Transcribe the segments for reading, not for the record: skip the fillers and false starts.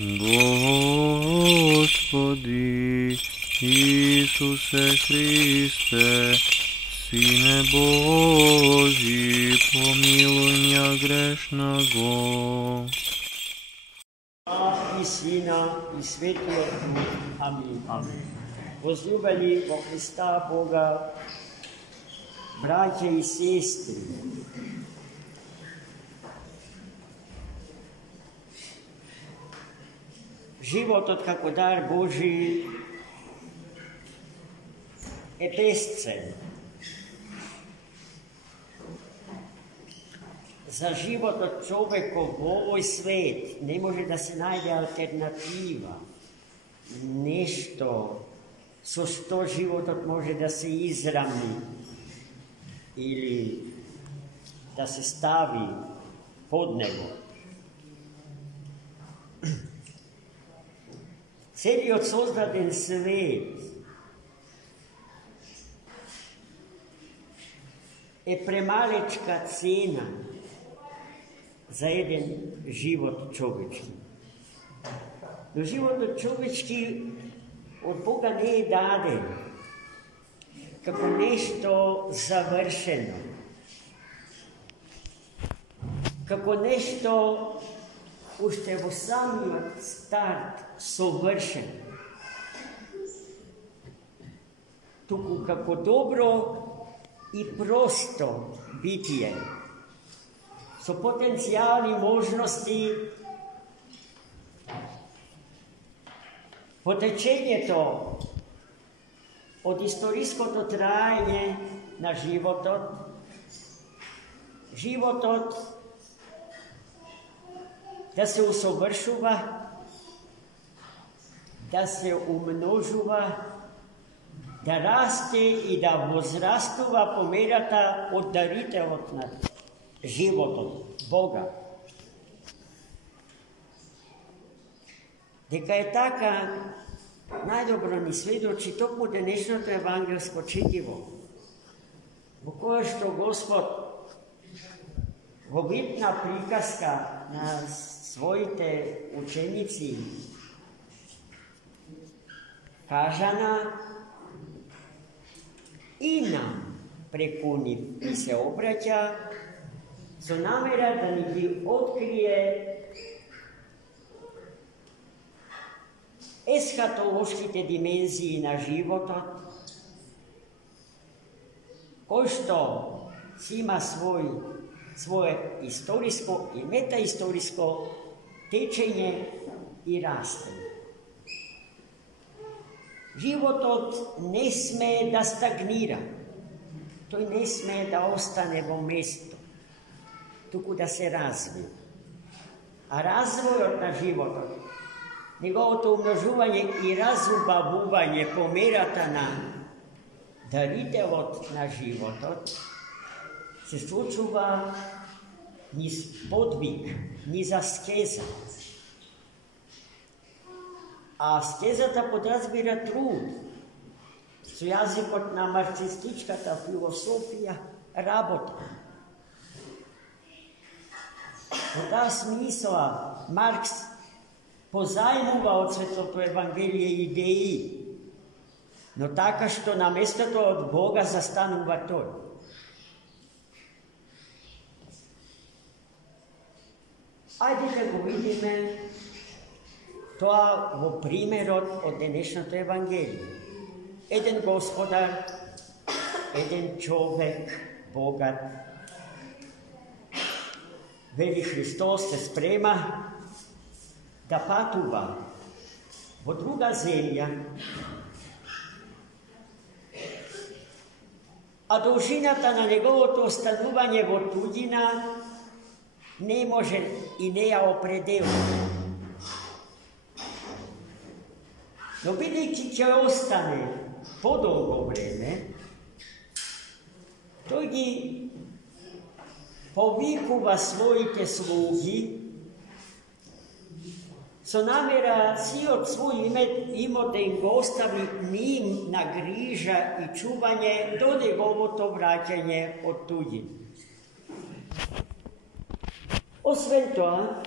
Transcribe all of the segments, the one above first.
Господи Ісусе Христе, Сине Божий, помилуй меня грешного. I Sina i Svetog Duha. Amin. Amin. Возлюбени во Христа Бога, братья и сестры, животот како дар Божий е безцен. За животот човеков во овој свет не може да се најде алтернатива. Нешто со што животот може да се изравни или да се стави под него. Целиот создаден свет е премалечка цена за еден живот човечки. Но животот човечки од Бога не е даден како нешто завршено, како нешто уште во самиот старт совршено, туку како добро и просто битие, со потенцијални можности по течењето од историското траење на животот, животот да се усовршува, да се умножува, да расте и да возрастува по мерата од дарителот на животот, Бога. Дека е така, најдобро ни сведочи токму денешното евангелско четиво, во кое што Господ во битна приказка на своите ученици кажана и нам преку нив и се обраќа со намера да ни ги открие есхатолошките димензии на животот, кој што си има свое историско и метаисториско течење и растење. Животот не смее да стагнира, тој не смее да остане во место, туку да се развие. А развојот на животот, неговото умножување и разубавување по мерата на дарителот на животот, се случува низ подвиг, низ аскеза. А аскезата подразбира труд. Со јазикот на марксистичката философија, работа. Во таа смисла Маркс позајмува од Светото Евангелие идеи, но така што на местото од Бога застанува тој. Ајде да го видиме тоа во примерот од денешното Евангелие. Еден господар, еден човек, богат, вели Христос, се спрема да патува во друга земја, а должината на неговото останување во туѓина не може и не ја определува. Но бидејќи ќе остане подолго време, тој ги повикува своите слуги со намера сиот свој имот да им го остави ним на грижа и чување до неговото враќање од туѓина. Освен тоа,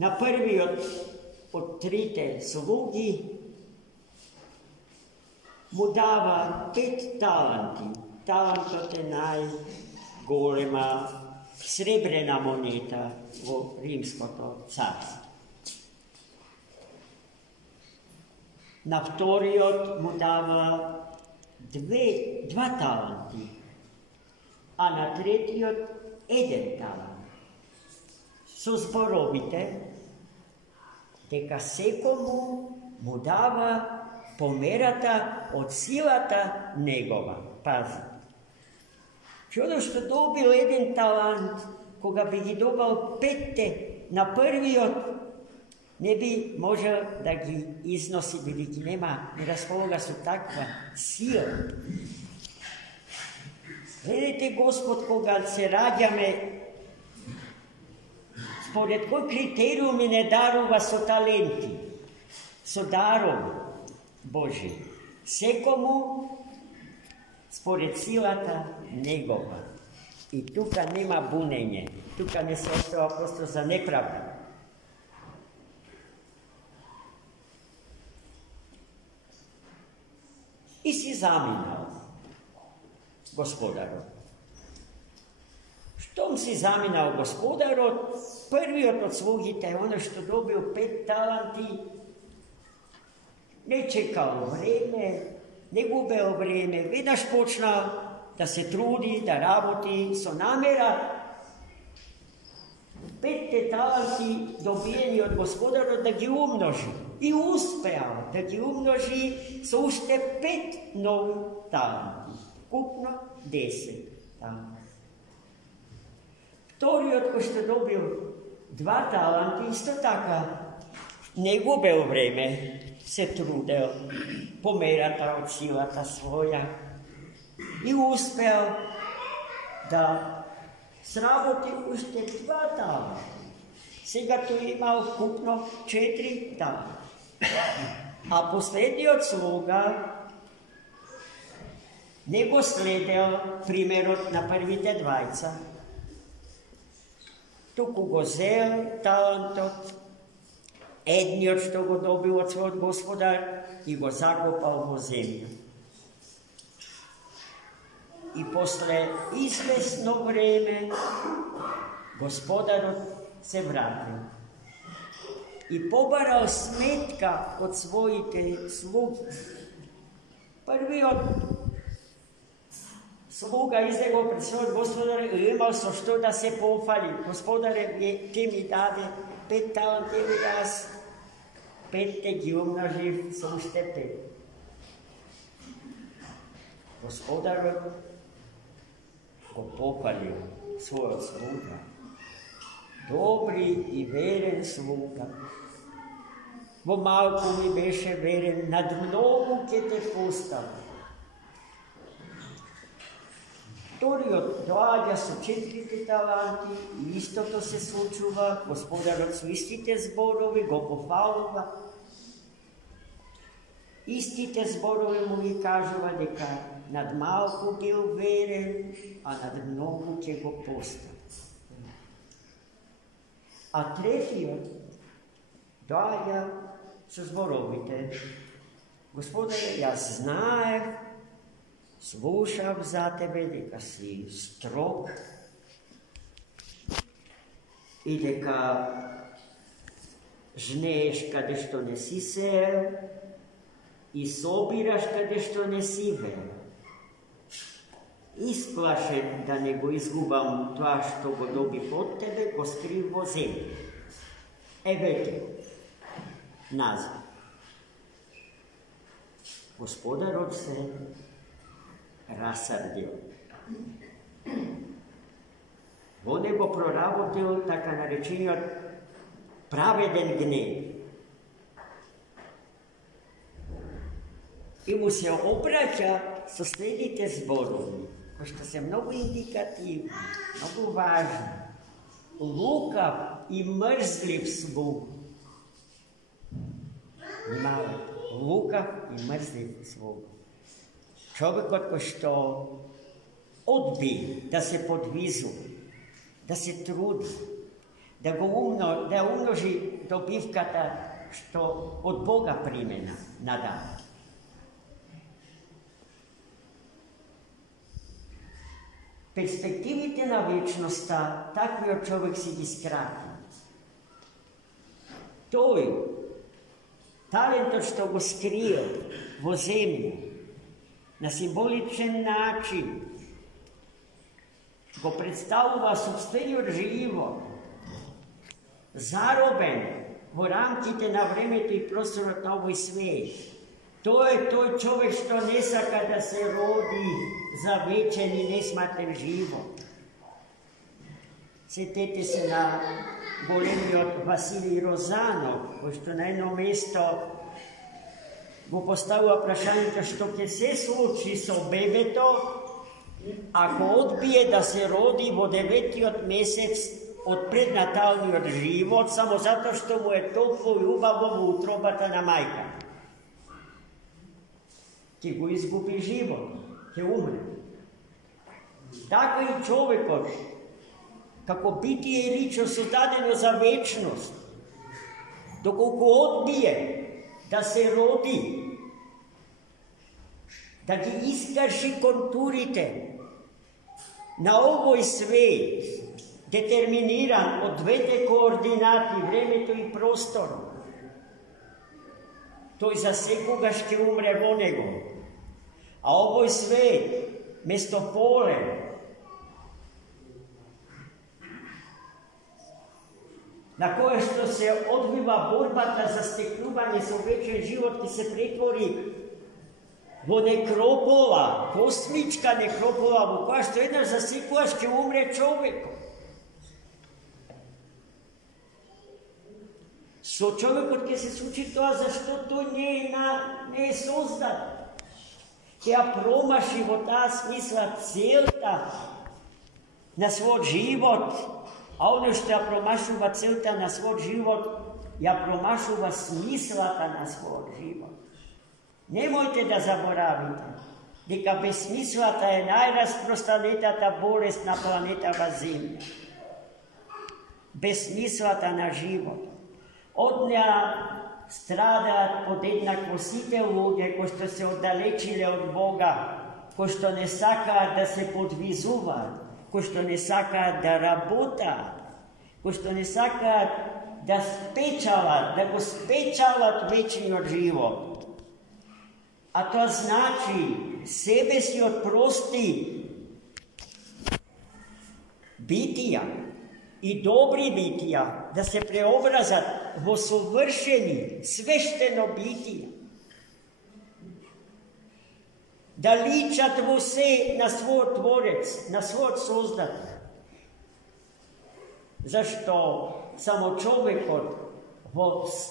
na prvi od trite slugi mu dava 5 talanti. Talant je najgolema srebrena moneta v rimsko carstvo. Na vtoriot mu dava 2 talanti, a na tretijot 1 talant. So zborovite, deka sekomu mu dava pomerata od silata njegova. Pazi. Ono što dobil 1 talant, koga bi gi dobal 5 na prviot, ne bi možel da gi iznosi, bili gi nema, raspologa su takva sila. Gledajte, Gospod, koga se rađame, spored koji kriterijumi ne darova so talenti, so darovi Boži. Sekomu spored silata njegova. I tuka nema bunenje, tuka ne se ostava prosto za nepravdu. I si zaminao, gospodaru. Štom si zaminao, gospodaru? Prvi od služite ono što dobio 5 talanti, ne čekao vreme, ne gubeo vreme, vidaš počna da se trudi, da raboti, so namera 5 talanti dobijeni od gospodara da gi umnoži. I uspeo da gi umnoži, so ušte 5 novih talanti, kupno 10 talanti. Vtori od što dobio 2 talanti, isto taka, ne gubeo vreme, se trudeo, pomerata od silata svoja i uspeo da sraboti ušte 2 talanta. Сега tu imao kupno 4 talanta. A posljednji od sluga nego sledeo primjer na prvite 2. Tuku go zel talantot, jedni od što go dobil od svoj gospodar i go zakopal vo zemlju. I posle izvesno vreme gospodar se vratio i pobarao smetka od svojite sluge. Prvi od sluga izlegao pred svoj gospodar i imao so što da se pohvali. Gospodare, ti mi dade 5 talenti, jaz 5 te gi umnoživ, so ušte 5. Gospodar go pohvalio svoj sluga. Dobri i veren sluga. Vo malku mi beše veren, nad mnogu ke te postavio. Vtori od doađa su 4 talanti i isto to se slučuva, gospodar od su istite zborovi, go pohvalova. Istite zborovi mu mi kažuva deka nad malku bil veren, a nad mnogu će go postaviti. A tretji od doađa su zborovite. Gospodare, ja znajem, slušam za tebe, deka si strog i deka žneš kade što ne si sel i sobiraš kade što ne si vel. Isplašen da ne go izgubam tva što go dobi pod tebe, go skriv vo zemlji. Vete, nazad. Gospodar od se rasardio. On je go prorabotil taka narečenja praveden gnev. I mu se obraća sa sledite zborovi, ko što se mnogo indikativni, mnogo važni, lukav i mrzljiv slug. Lukav i mrzljiv slug. Čovjek od što odbi da se podvizu, da se trudi, da umnoži dobivkata što od Boga primena na dan. Perspektivite na večnosta, takvi od čovjek si gi skrati. Toj talent što go skrio vo zemlju, na simboličen način, go predstavlja substvenjor živo, zaroben vo ramkite na vremето i prostor na ovoj svet. To je toj čovjek što ne saka da se rodi za večen i nesmaten život. Sjetite se na golemi od Vasilij Rozanov, koji što na jedno mesto mu postavila prašanje što će se sluči so bebeto ako odbije da se rodi vo 9. od mesec od prednatalni od život, samo zato što mu je toplo i ljubavno utrobatana majka. Će go izgubi život, će umre. Tako i čovjekot, kako bitije i lično su dadeno za večnost, dokoliko odbije da se rodi, da gi iskrši konturite na ovoj svet, determiniran od dvete koordinati, vremeto i prostorom. To je za sekoga šće umre vo nego. A ovoj svet, mesto pole, na koje što se odbiva borbata za stekljubanje sa večer život, ki se pretvori vo nekropola, kosmička nekropola, vo koja što jedna za sekoga šće umre čovjekom. So čovjekot ke se suči to, a zašto to ne je sozdat? Ja promaši vo ta smisla celta na svoj život, a ono što ja promašuva celta na svoj život, ja promašuva smislata na svoj život. Nemojte da zaboravite, deka bez smislata je najrasprostranetata bolest na planetava Zemlja. Bez smislata na život. Odnja stradat pod jednakosite ljude, ko što se oddalečile od Boga, ko što ne saka da se podvizuva, ko što ne saka da rabota, ko što ne saka da spečava, da go spečava večni od život. A to znači sebe si odprosti bitija i dobri bitija, da se preobrazat vo sovršeni, svešteno bitija. Da ličat vo se na svoj tvorec, na svoj sozdat. Zašto samo čovjekot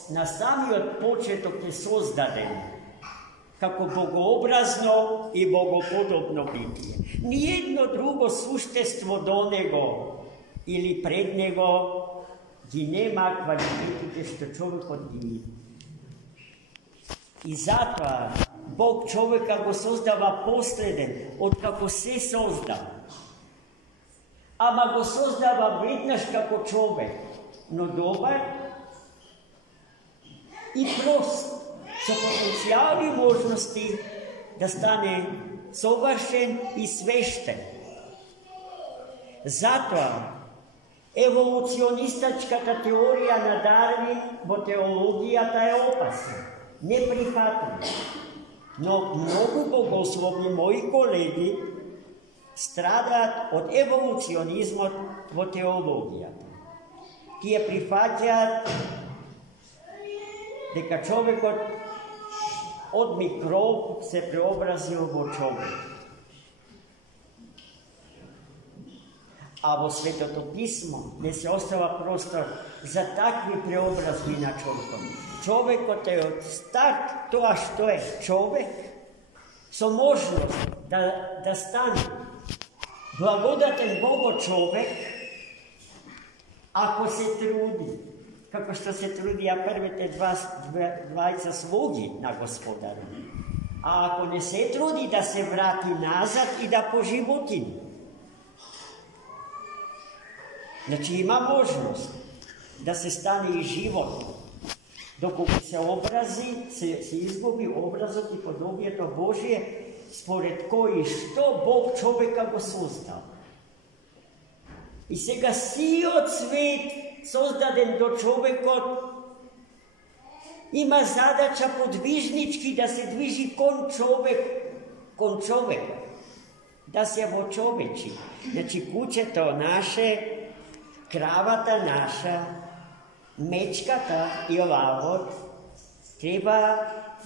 na sami od početok je sozdaden kako bogoobrazno i bogopodobno bitije. Nijedno drugo suštestvo do nego ili pred nego gi nema kvalitete što čovjek odbije. I zato Bog čovjeka go sozdava posleden od kako se sozda. Ama go sozdava vednaš kako čovjek, no dobar i prost, sa potencijali možnosti da stane sovršen i svešten. Zato evolucionistačka teorija na Darwin, bo teologija ta je opasna, neprihvatljiva. No mnogo bogoslovni moji kolegi stradat od evolucionizma vo teologija, ki je prihvaćat deka čovjek od mikrob se preobrazio vo čovjek. A vo Svetoto pismo ne se ostava prostor za takvi preobrazbi na čovjekom. Čovjek je od start to što je čovjek, so možnost da stane blagodaten Bogo čovjek ako se trudi, kako što se trudi ja prve te dvajca slugi na Gospodaru. A ako ne se trudi da se vrati nazad i da poživotini. Znači ima možnost. da se stane i život. Dok se obrazi, se izgubi obrazot i podobje to Božje, spored koji što Bog čovjeka go sozdao. I сега сиот свет создаден до човекот има задача подвижнички да се движи кон човек, да се вочовечи. Значи кучето наше, кравата наша, мечката и лавот треба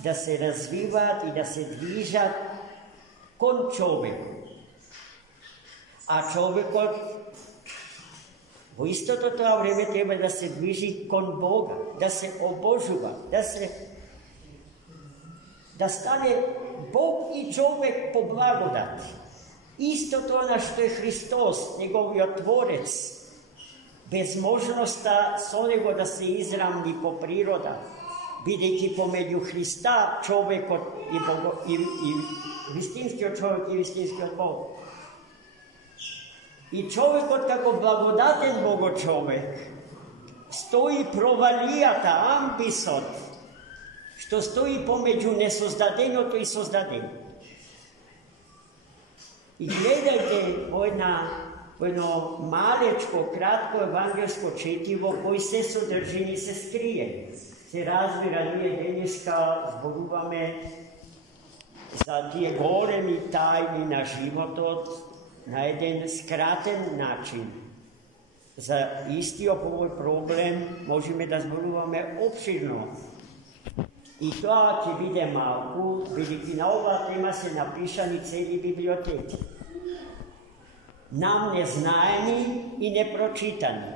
да се развиват и да се движат кон човек. А човекот во истото тоа време треба да се движи кон Бога, да се обожува, да стане Бог и човек по благодат. Истото на што е Христос, неговиот Творец, без можноста со него да се израмни по природа, бидејќи помеѓу Христа човекот и вистинскиот човек и вистинскиот Бог. И човекот како благодатен Богочовек стои провалијата, амбисот, што стои помеѓу несоздаденото и создаденото. И гледајте во едно малечко, кратко евангелско четиво, кои се содржини се скрие. Се разбира, ние денеска зборуваме за тие големи тајни на животот, на еден скратен начин. За истиот овој проблем можеме да зборуваме обширно. И тоа ќе биде малку, бидејќи на оваа тема се напишани цели библиотеки. Нам незнаени и непрочитани,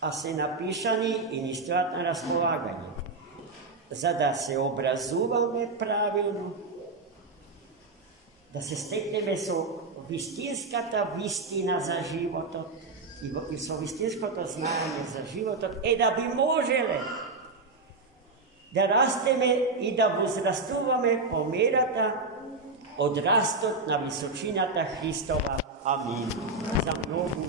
а се напишани и ни стојат на располагање, за да се образуваме правилно, да се стекнеме со вистинската вистина за животот и со вистинското знаење за животот, да би можеле да растеме и да возрастуваме по мерата од растот на височината Христова. Амин. За многу